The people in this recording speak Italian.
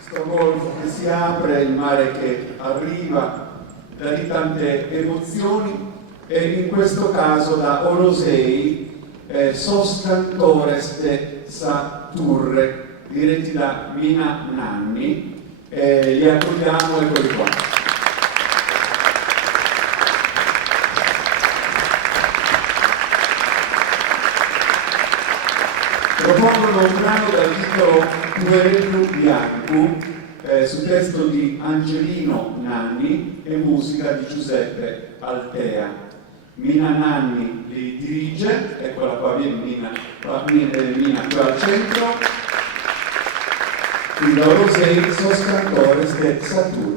Sto golfo che si apre, il mare che arriva, da lì tante emozioni, e in questo caso da Orosei, Sos cantores de sa Turre, diretti da Mina Nanni. Li accogliamo, eccoli qua. Propongono un brano dal titolo Puello Bianco, su testo di Angelino Nanni e musica di Giuseppe Altea. Mina Nanni li dirige, eccola qua, viene Mina qua al centro. Il loro sei Sos cantores de Saturno.